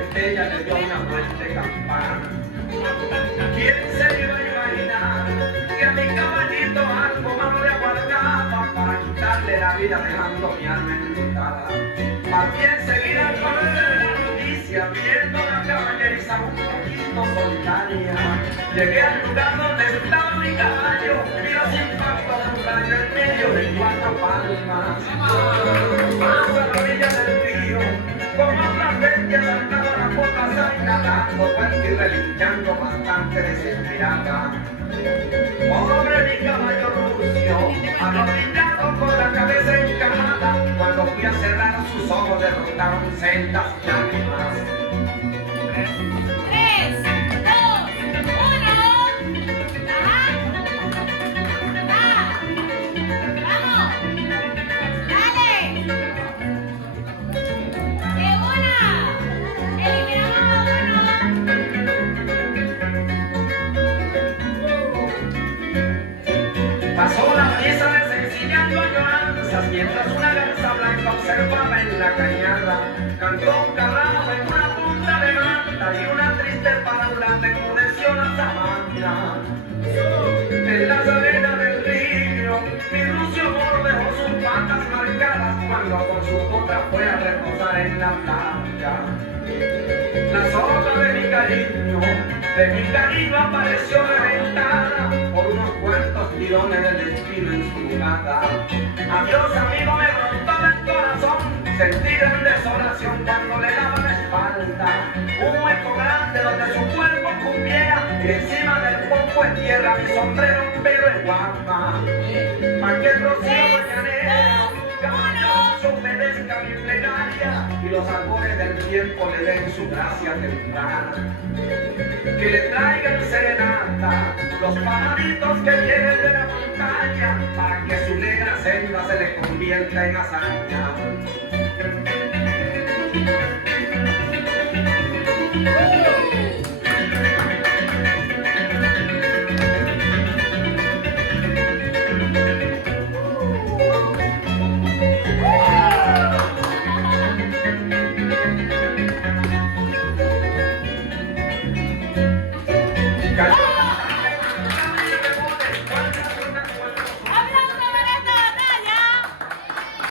centella le dio una fuerte campana. ¿Quién se iba a imaginar que a mi caballito algo malo le aguardaba para quitarle la vida dejando mi alma enlutada? Partí enseguida al conocer la noticia, viendo la caballeriza un poquito solitaria. Llegué al lugar donde estaba mi caballo, vi los impactos de un rayo en medio de 4 palmas. Más a la orilla del río, como otras bestias saltaba la popa y nadando, fuerte y relinchando bastante desesperada. Pobre mi caballo rucio, arrodillado con la cabeza encajada, cuando fui a cerrar sus ojos derrotaron sendas lágrimas. 3, 2, 1. Ajá. Vamos. Dale. De una. Eliminamos a uno. Pasó la pieza desencillando añoranzas, mientras una garza blanca observaba en la cañada. Cantó un carrao en una punta de manta y una triste parábola enmudeció la sabana. En las arenas del río, mi rucio amor dejó sus patas marcadas cuando con su otra fue a reposar en la playa. La soga de mi cariño apareció reventada por unos cuantos tirones del destino en su mulata. Adiós amigo, me brotó del corazón, sentí gran desolación cuando le daba la espalda. Un hueco grande donde su cuerpo cupiera y encima del poco de tierra mi sombrero un pelo de guapa. Pa' que el rocío mañanero caballoso obedezca mi plegaria y los albores del tiempo le den su gracia temprana. Que le traigan serenata los pajaritos que vienen de la montaña para que su negra senda se le convierta en hazaña.